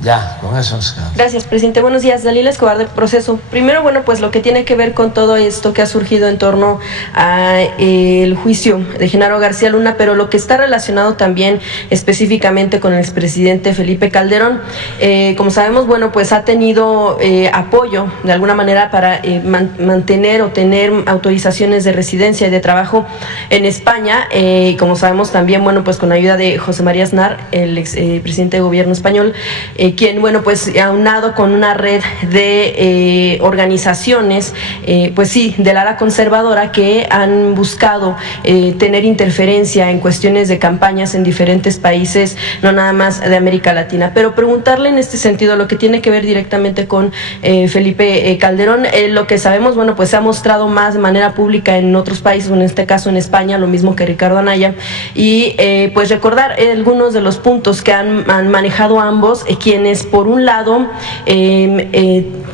Ya, con eso nos quedamos. Gracias, presidente. Buenos días. Dalila Escobar de Proceso. Primero, bueno, pues lo que tiene que ver con todo esto que ha surgido en torno a el juicio de Genaro García Luna, pero lo que está relacionado también específicamente con el expresidente Felipe Calderón. Como sabemos, bueno, pues ha tenido apoyo de alguna manera para mantener o tener autorizaciones de residencia y de trabajo en España. Como sabemos también, bueno, pues con ayuda de José María Aznar, el presidente de gobierno español, quien, bueno, pues aunado con una red de organizaciones, pues sí, del ala conservadora, que han buscado tener interferencia en cuestiones de campañas en diferentes países, no nada más de América Latina. Pero preguntarle en este sentido, lo que tiene que ver directamente con Felipe Calderón, lo que sabemos, bueno, pues se ha mostrado más de manera pública en otros países, en este caso en España, lo mismo que Ricardo Anaya, y pues recordar algunos de los puntos que han manejado ambos, quienes por un lado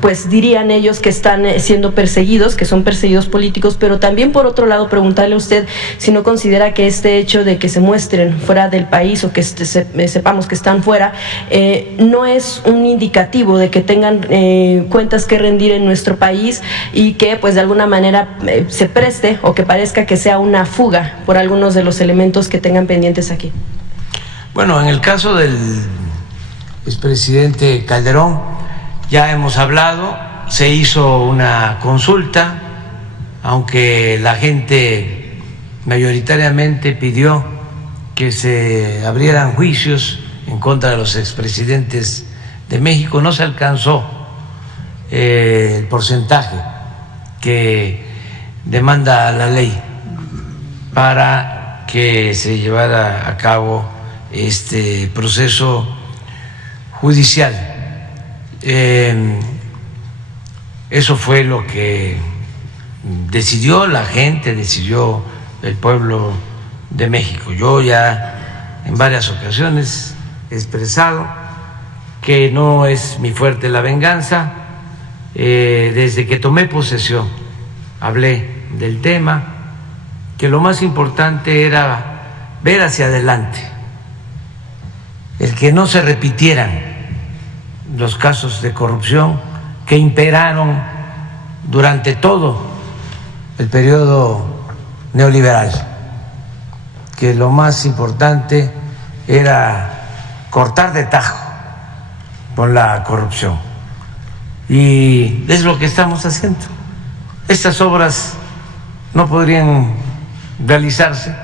pues dirían ellos que están siendo perseguidos, que son perseguidos políticos, pero también por otro lado preguntarle a usted si no considera que este hecho de que se muestren fuera del país o que sepamos que están fuera no es un indicativo de que tengan cuentas que rendir en nuestro país, y que pues de alguna manera se preste o que parezca que sea una fuga por algunos de los elementos que tengan pendientes aquí. Bueno, en el caso del expresidente Calderón, ya hemos hablado, se hizo una consulta, aunque la gente mayoritariamente pidió que se abrieran juicios en contra de los expresidentes de México, no se alcanzó el porcentaje que demanda la ley para que se llevara a cabo este proceso judicial. Eso fue lo que decidió la gente, decidió el pueblo de México. Yo ya en varias ocasiones he expresado que no es mi fuerte la venganza. Desde que tomé posesión hablé del tema, que lo más importante era ver hacia adelante, el que no se repitieran los casos de corrupción que imperaron durante todo el periodo neoliberal, que lo más importante era cortar de tajo con la corrupción. Y es lo que estamos haciendo. Estas obras no podrían realizarse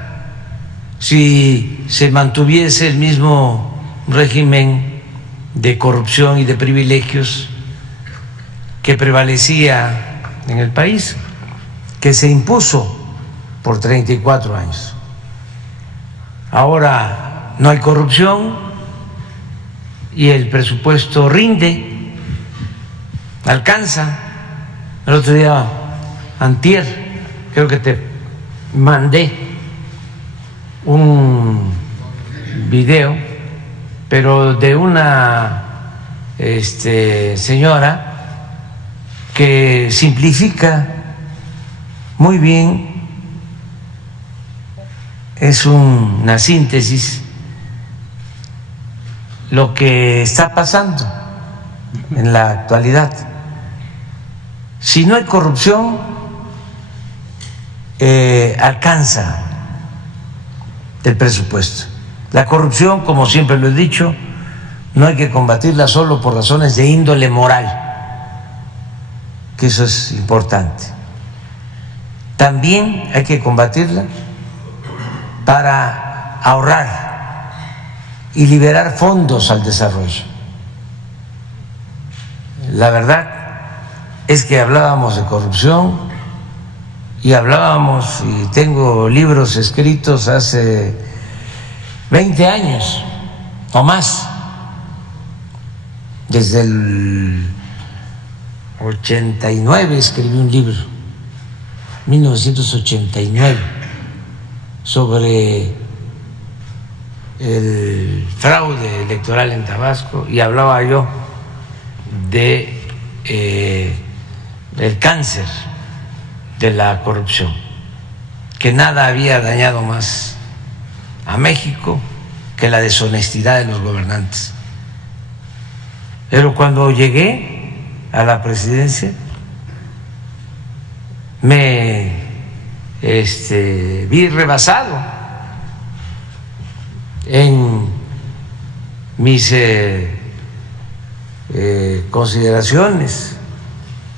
si se mantuviese el mismo régimen de corrupción y de privilegios que prevalecía en el país, que se impuso por 34 años. Ahora no hay corrupción y el presupuesto rinde, alcanza. El otro día, antier, creo que te mandé un video, pero de una señora que simplifica muy bien, es una síntesis lo que está pasando en la actualidad. Si no hay corrupción, alcanza el presupuesto. La corrupción, como siempre lo he dicho, no hay que combatirla solo por razones de índole moral, que eso es importante. También hay que combatirla para ahorrar y liberar fondos al desarrollo. La verdad es que hablábamos de corrupción y hablábamos, y tengo libros escritos hace 20 años o más, desde el 89 escribí un libro, 1989, sobre el fraude electoral en Tabasco, y hablaba yo de el cáncer de la corrupción, que nada había dañado más a México que la deshonestidad de los gobernantes. Pero cuando llegué a la presidencia me vi rebasado en mis consideraciones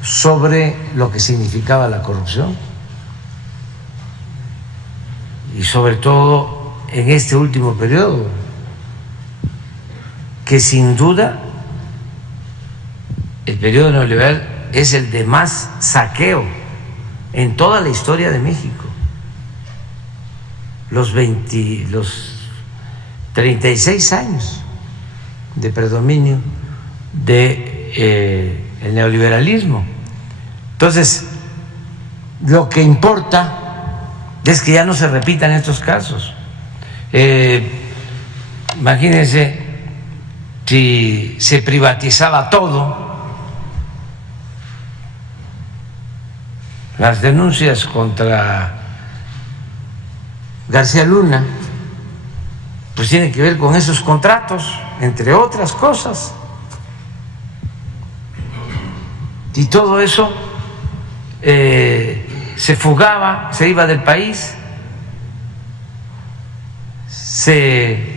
sobre lo que significaba la corrupción y sobre todo en este último periodo, que sin duda el periodo neoliberal es el de más saqueo en toda la historia de México. Los 36 años de predominio de el neoliberalismo. Entonces, lo que importa es que ya no se repitan estos casos. Imagínense si se privatizaba todo. Las denuncias contra García Luna pues tienen que ver con esos contratos, entre otras cosas. Y todo eso se fugaba, se iba del país, se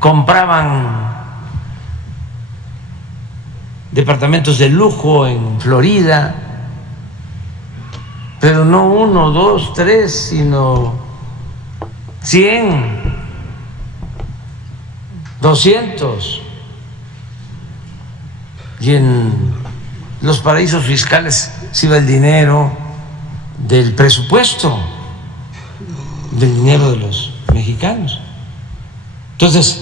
compraban departamentos de lujo en Florida, pero no 1, 2, 3, sino 100, 200. Y en los paraísos fiscales se iba el dinero del presupuesto, del dinero de los mexicanos. Entonces,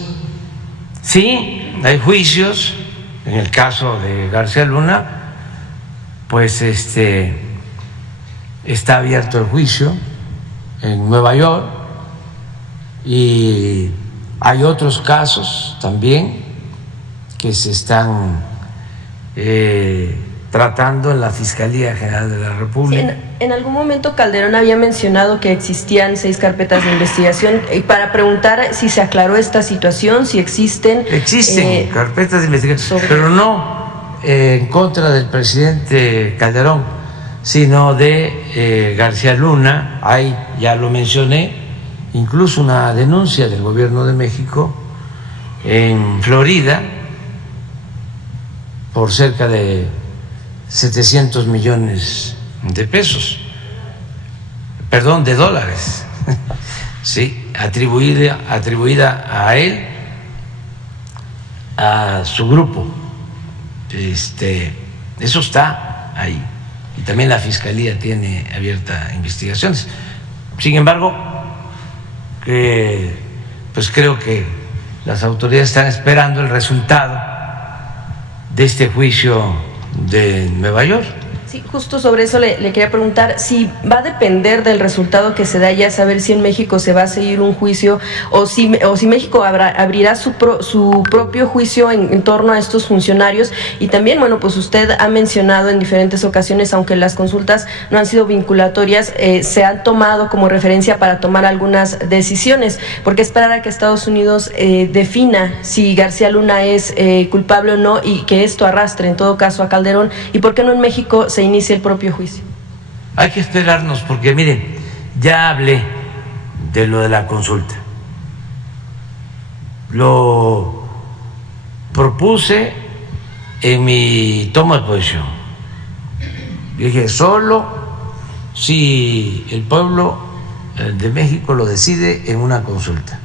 sí, hay juicios. En el caso de García Luna, pues está abierto el juicio en Nueva York y hay otros casos también que se están tratando en la Fiscalía General de la República. Sí, en algún momento Calderón había mencionado que existían 6 carpetas de investigación para preguntar si se aclaró esta situación, si existen. Existen carpetas de investigación, pero no en contra del presidente Calderón, sino de García Luna. Hay, ya lo mencioné, incluso una denuncia del gobierno de México en Florida por cerca de 700 millones de pesos, perdón, de dólares, sí, atribuida a él, a su grupo. Eso está ahí. Y también la Fiscalía tiene abierta investigaciones. Sin embargo, pues creo que las autoridades están esperando el resultado de este juicio de Nueva York. Sí, justo sobre eso le quería preguntar si va a depender del resultado que se da ya saber si en México se va a seguir un juicio o si México abrirá su propio juicio en torno a estos funcionarios. Y también, bueno, pues usted ha mencionado en diferentes ocasiones, aunque las consultas no han sido vinculatorias, se han tomado como referencia para tomar algunas decisiones. ¿Por qué esperar a que Estados Unidos defina si García Luna es culpable o no y que esto arrastre en todo caso a Calderón? ¿Y por qué no en México se inicia el propio juicio? Hay que esperarnos porque, miren, ya hablé de lo de la consulta. Lo propuse en mi toma de posición. Dije, solo si el pueblo de México lo decide en una consulta.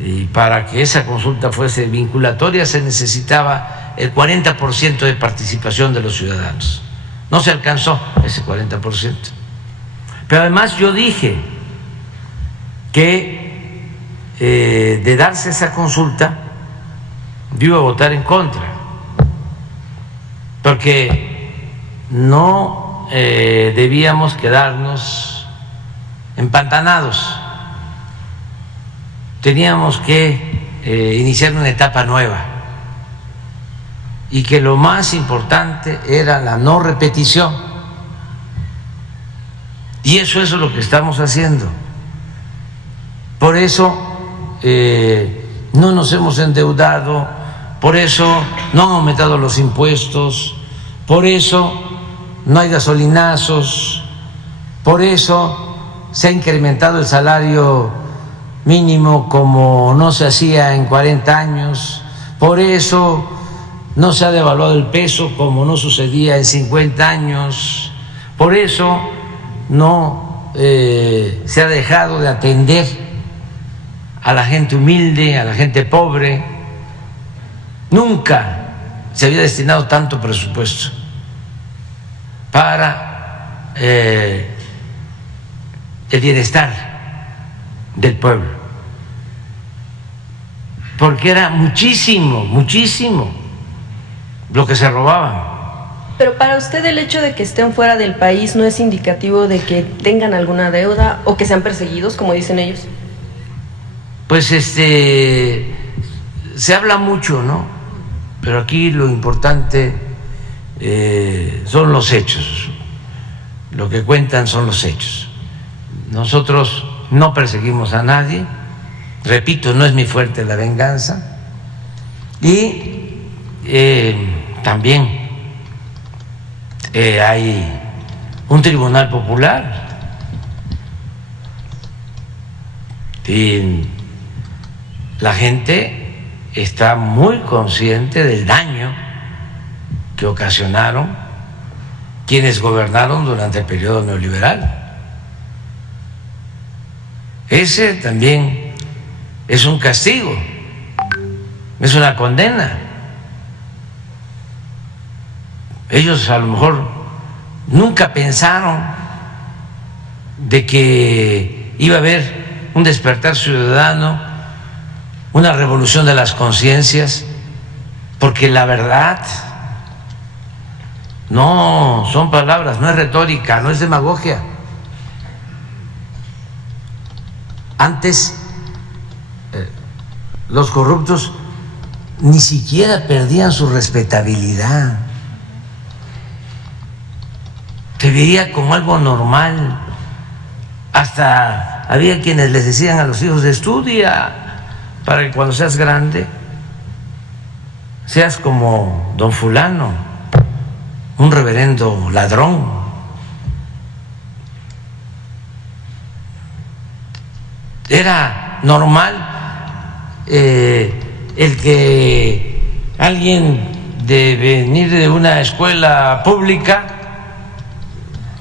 Y para que esa consulta fuese vinculatoria se necesitaba el 40% de participación de los ciudadanos. No se alcanzó ese 40%. Pero además yo dije que de darse esa consulta yo iba a votar en contra, porque no debíamos quedarnos empantanados. Teníamos que iniciar una etapa nueva y que lo más importante era la no repetición. Y eso es lo que estamos haciendo. Por eso no nos hemos endeudado, por eso no han aumentado los impuestos, por eso no hay gasolinazos, por eso se ha incrementado el salario mínimo como no se hacía en 40 años, por eso no se ha devaluado el peso como no sucedía en 50 años, por eso no se ha dejado de atender a la gente humilde, a la gente pobre. Nunca se había destinado tanto presupuesto para el bienestar del pueblo, porque era muchísimo, muchísimo lo que se robaban. Pero para usted el hecho de que estén fuera del país no es indicativo de que tengan alguna deuda o que sean perseguidos, como dicen ellos. Pues se habla mucho, ¿no? Pero aquí lo importante son los hechos. Lo que cuentan son los hechos. Nosotros no perseguimos a nadie. Repito, no es mi fuerte la venganza. Y también hay un tribunal popular y la gente está muy consciente del daño que ocasionaron quienes gobernaron durante el periodo neoliberal. Ese también es un castigo, es una condena. Ellos a lo mejor nunca pensaron de que iba a haber un despertar ciudadano, una revolución de las conciencias, porque la verdad no son palabras, no es retórica, no es demagogia. Antes los corruptos ni siquiera perdían su respetabilidad. Se veía como algo normal. Hasta había quienes les decían a los hijos: estudia para que cuando seas grande seas como don fulano, un reverendo ladrón. Era normal el que alguien de venir de una escuela pública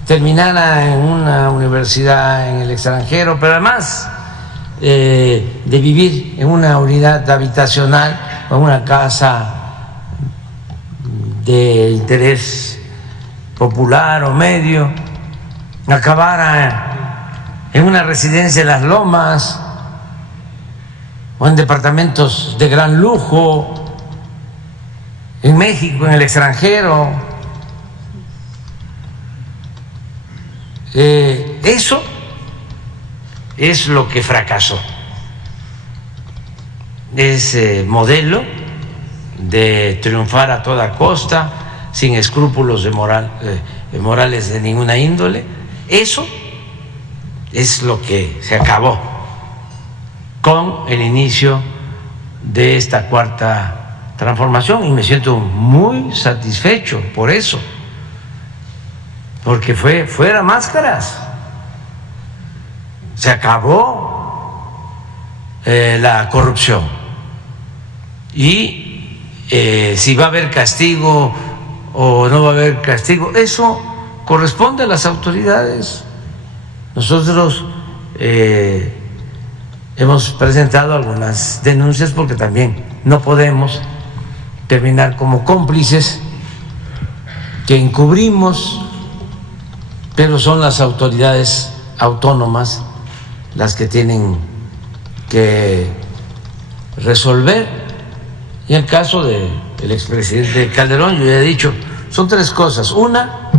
terminara en una universidad en el extranjero, pero además de vivir en una unidad habitacional o en una casa de interés popular o medio, acabara en una residencia en Las Lomas o en departamentos de gran lujo en México, en el extranjero. Eso es lo que fracasó. Ese modelo de triunfar a toda costa, sin escrúpulos morales de ninguna índole, eso es lo que se acabó con el inicio de esta cuarta transformación, y me siento muy satisfecho por eso, porque fue fuera máscaras, se acabó la corrupción. Y si va a haber castigo o no va a haber castigo, eso corresponde a las autoridades. Nosotros hemos presentado algunas denuncias porque también no podemos terminar como cómplices que encubrimos, pero son las autoridades autónomas las que tienen que resolver. Y en el caso del expresidente Calderón, yo ya he dicho, son tres cosas. Una,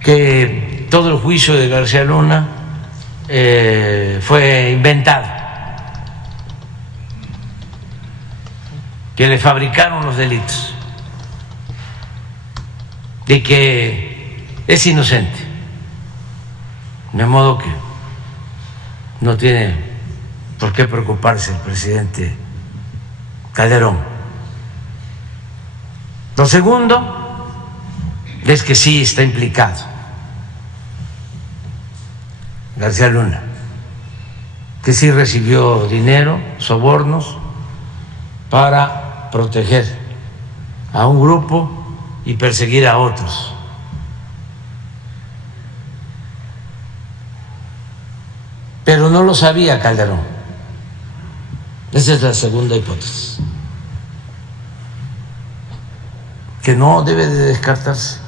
que todo el juicio de García Luna fue inventado, que le fabricaron los delitos, de que es inocente, de modo que no tiene por qué preocuparse el presidente Calderón. Lo segundo es que sí está implicado García Luna, que sí recibió dinero, sobornos, para proteger a un grupo y perseguir a otros. Pero no lo sabía Calderón. Esa es la segunda hipótesis, que no debe de descartarse.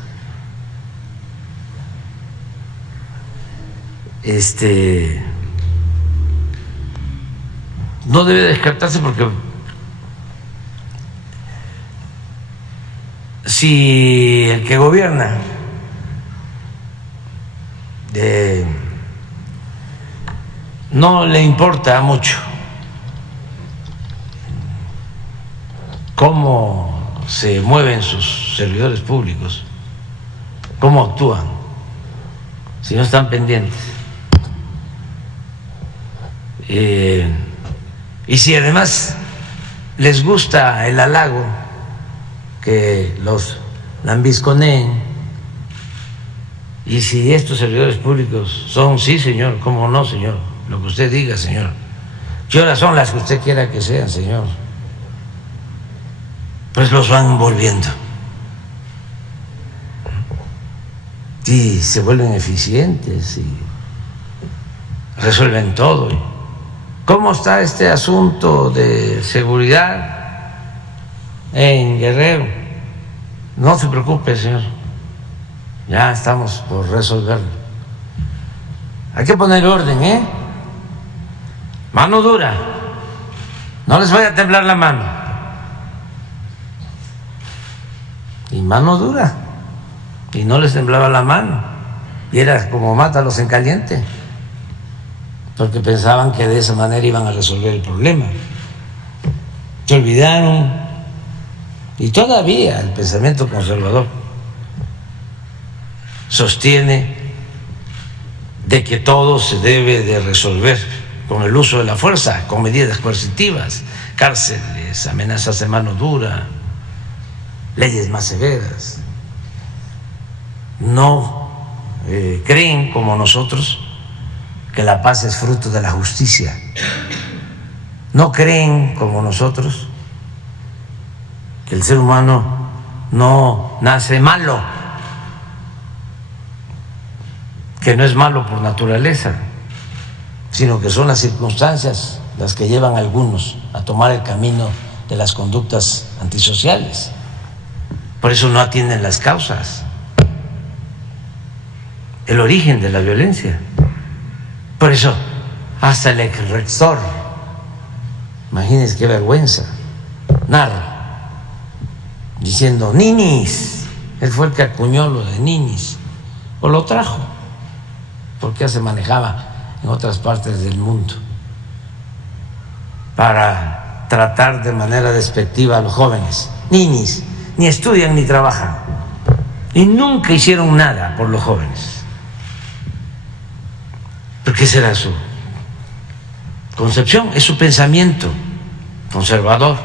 No debe descartarse porque si el que gobierna no le importa mucho cómo se mueven sus servidores públicos, cómo actúan, si no están pendientes, y si además les gusta el halago, que los lambisconeen, y si estos servidores públicos son, sí señor, cómo no señor, lo que usted diga señor, ¿qué horas son las que usted quiera que sean señor? Pues los van envolviendo y se vuelven eficientes y resuelven todo. ¿Cómo está este asunto de seguridad en Guerrero? No se preocupe, señor, ya estamos por resolverlo. Hay que poner orden, mano dura, no les vaya a temblar la mano. Y mano dura, y no les temblaba la mano, y era como mátalos en caliente, porque pensaban que de esa manera iban a resolver el problema. Se olvidaron, y todavía el pensamiento conservador sostiene de que todo se debe de resolver con el uso de la fuerza, con medidas coercitivas, cárceles, amenazas de mano dura, leyes más severas. No creen como nosotros que la paz es fruto de la justicia. No creen como nosotros que el ser humano no nace malo, que no es malo por naturaleza, sino que son las circunstancias las que llevan a algunos a tomar el camino de las conductas antisociales. Por eso no atienden las causas, el origen de la violencia. Por eso hasta el ex rector, imagínense qué vergüenza, narra diciendo ninis, él fue el que acuñó lo de ninis, o lo trajo, porque ya se manejaba en otras partes del mundo para tratar de manera despectiva a los jóvenes. Ninis, ni estudian ni trabajan, y nunca hicieron nada por los jóvenes, porque esa era su concepción, es su pensamiento conservador,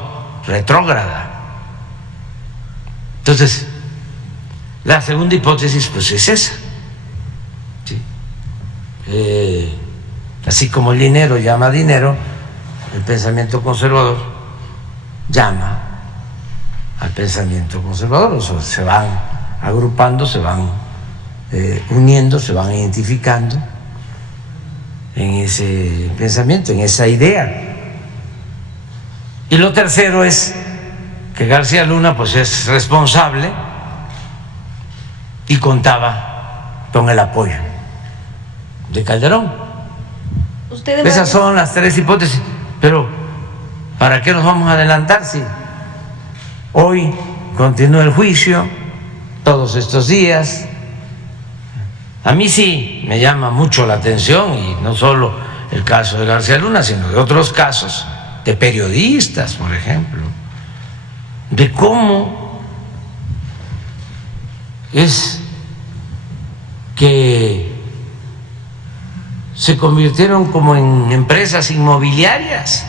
retrógrada. Entonces, la segunda hipótesis pues es esa, ¿sí? Así como el dinero llama dinero, el pensamiento conservador llama al pensamiento conservador. O sea, se van agrupando, se van uniendo, se van identificando en ese pensamiento, en esa idea. Y lo tercero es que García Luna pues es responsable y contaba con el apoyo de Calderón. Esas son las tres hipótesis, pero ¿para qué nos vamos a adelantar si hoy continúa el juicio, todos estos días? A mí sí me llama mucho la atención, y no solo el caso de García Luna, sino de otros casos de periodistas, por ejemplo, de cómo es que se convirtieron como en empresas inmobiliarias,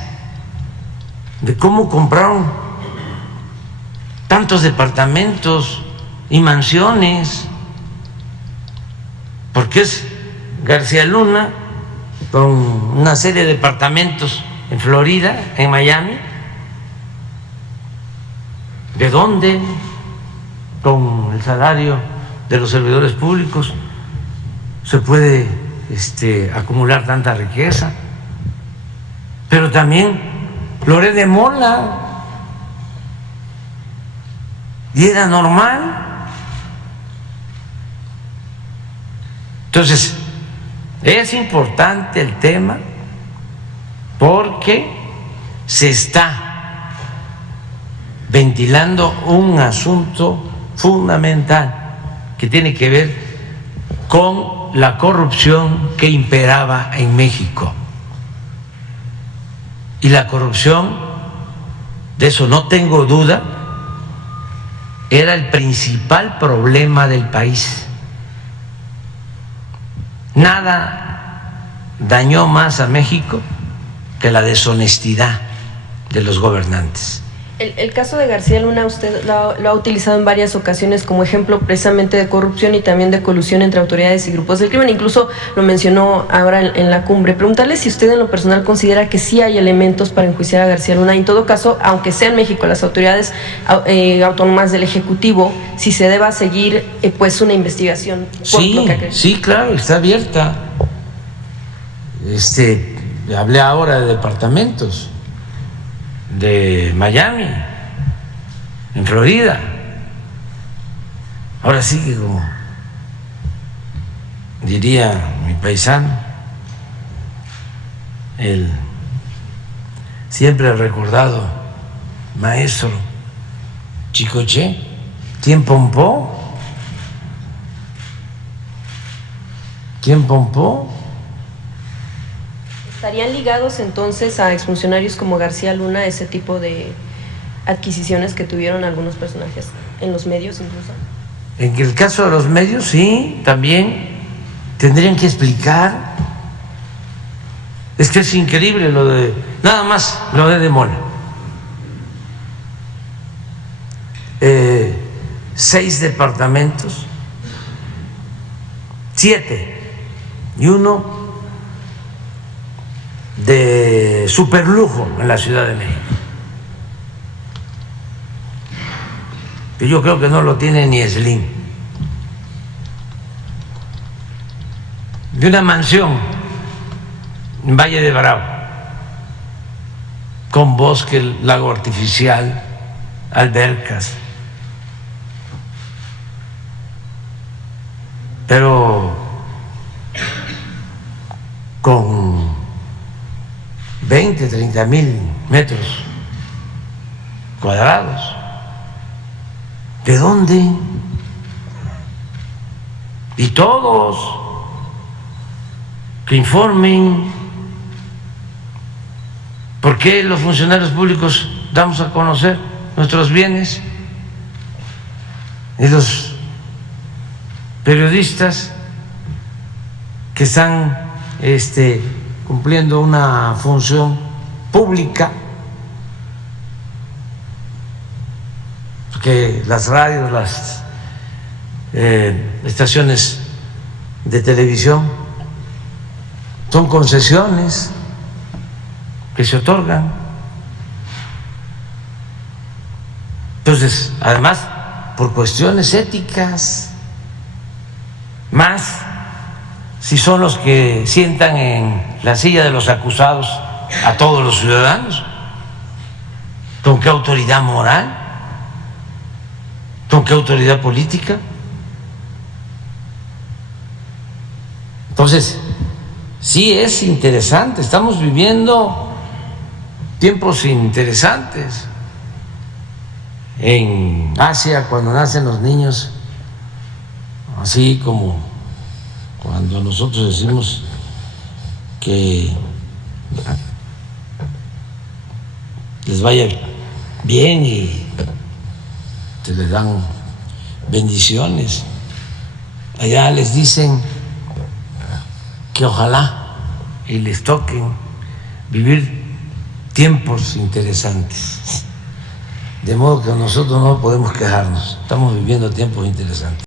de cómo compraron tantos departamentos y mansiones, porque es García Luna con una serie de departamentos en Florida, en Miami. ¿De dónde? Con el salario de los servidores públicos se puede acumular tanta riqueza. Pero también Loret de Mola, y era normal. Entonces, es importante el tema porque se está ventilando un asunto fundamental que tiene que ver con la corrupción que imperaba en México. Y la corrupción, de eso no tengo duda, era el principal problema del país. Nada dañó más a México que la deshonestidad de los gobernantes. El caso de García Luna usted lo ha utilizado en varias ocasiones como ejemplo precisamente de corrupción y también de colusión entre autoridades y grupos del crimen, incluso lo mencionó ahora en la cumbre. Preguntarle si usted en lo personal considera que sí hay elementos para enjuiciar a García Luna, y en todo caso, aunque sea en México las autoridades autónomas del Ejecutivo, si se deba seguir pues una investigación. Sí, claro, está abierta. Hablé ahora de departamentos de Miami, en Florida. Ahora sí que, como diría mi paisano, el siempre recordado maestro Chicoche, ¿quién pompó? ¿Quién pompó? ¿Estarían ligados entonces a exfuncionarios como García Luna ese tipo de adquisiciones que tuvieron algunos personajes en los medios incluso? En el caso de los medios, sí, también tendrían que explicar. Es que es increíble lo de, nada más lo de Mola. 6 departamentos, 7 y uno de superlujo en la Ciudad de México, que yo creo que no lo tiene ni Slim, de una mansión en Valle de Bravo, con bosque, lago artificial, albercas, pero con 20, 30 mil metros cuadrados. ¿De dónde? Y todos que informen. ¿Por qué los funcionarios públicos damos a conocer nuestros bienes? Y los periodistas que están cumpliendo una función pública, porque las radios, las estaciones de televisión son concesiones que se otorgan. Entonces, además, por cuestiones éticas, más si son los que sientan en la silla de los acusados a todos los ciudadanos. ¿Con qué autoridad moral? ¿Con qué autoridad política? Entonces, sí es interesante, estamos viviendo tiempos interesantes. En Asia, cuando nacen los niños, así como cuando nosotros decimos que les vaya bien y se les dan bendiciones, allá les dicen que ojalá y les toquen vivir tiempos interesantes. De modo que nosotros no podemos quejarnos. Estamos viviendo tiempos interesantes.